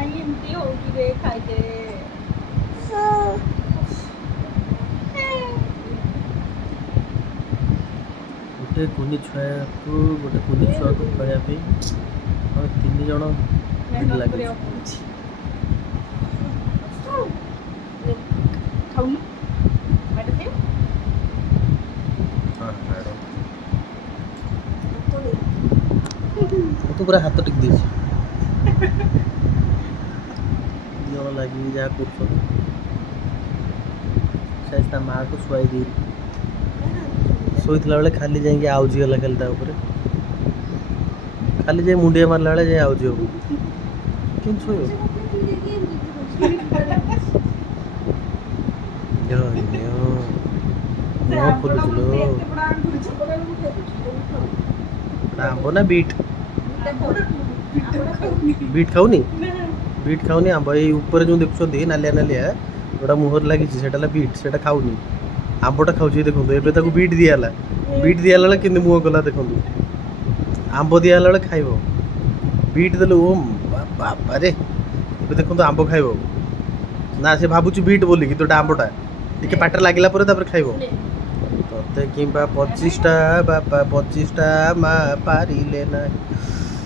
କାହିଁ ଏମିତି ହଉଛି ରେ ଖାଇଦେ। ଗୋଟେ କୁନି ଛୁଆକୁ ଖୁଆଇବା ପାଇଁ ଆମେ 3 ଜଣ ମେହନତ ଲାଗୁଛୁ। କରିବାକୁ ପଡୁଛି। ଖାଉନୁ ବାଟ ଦେ। ମୁଁ ତ ପୁରା ହାତ ଟେକି ଦେଇଛି। 2 ଜଣ ଲାଗିକି ଯାହା କରୁଛନ୍ତି। ସେ ତା ମାଆକୁ ଶୁଆଇ ଦେଇନି। ଶୋଇଥିଲା ବେଳେ ଖାଲି ଯାଇକି ଆଉଜି ଗଲା ଖାଲି ତା ଉପରେ। ଖାଲି ଯାଇ ମୁଣ୍ଡିଆ ମାରିଲା ବେଳେ ଯାଇ ଆଉଜି ହବ। କେମିତି ଶୋଇବ? ମୁହଁ ଖୋଲୁଛୁ ଲୋ। ଆମ୍ବ ନା ବିଟ୍? ବିଟ୍ ଖାଉନି? ବିଟ୍ ଖାଉନି ଆମ୍ବ। ଏଇ ଉପରେ ଯେଉଁ ଦେଖୁଛନ୍ତି ନାଲିଆ ନାଲିଆ ଯୋଉଟା ମୁହଁରେ ଲାଗିଛି ସେଇଟା ହେଲା ବିଟ୍, ସେଇଟା ଖାଉନି। ଆମ୍ବଟା ଖାଉଛି ଦେଖନ୍ତୁ। ଏବେ ତାକୁ ବିଟ୍ ଦିଆହେଲା। ବିଟ୍ ଦିଆହେଲା ବେଳେ କେମିତି ମୁହଁ କଲା ଦେଖନ୍ତୁ। ଆମ୍ବ ଦିଆହେଲା ବେଳେ ଖାଇବ। ବିଟ୍ ଦେଲେ ଓ ବାବାରେ। ଏବେ ଦେଖନ୍ତୁ ଆମ୍ବ ଖାଇବ ନା, ସେ ଭାବୁଛି ବିଟ୍ ବୋଲି କିନ୍ତୁ ଏଟା ଆମ୍ବଟା। ଟିକେ ପାଟିରେ ଲାଗିଲା ପରେ ତାପରେ ଖାଇବ। ତତେ କିମ୍ବା 25ଟା ବାପା 25ଟା ମା ପାରିଲେ ନାହିଁ।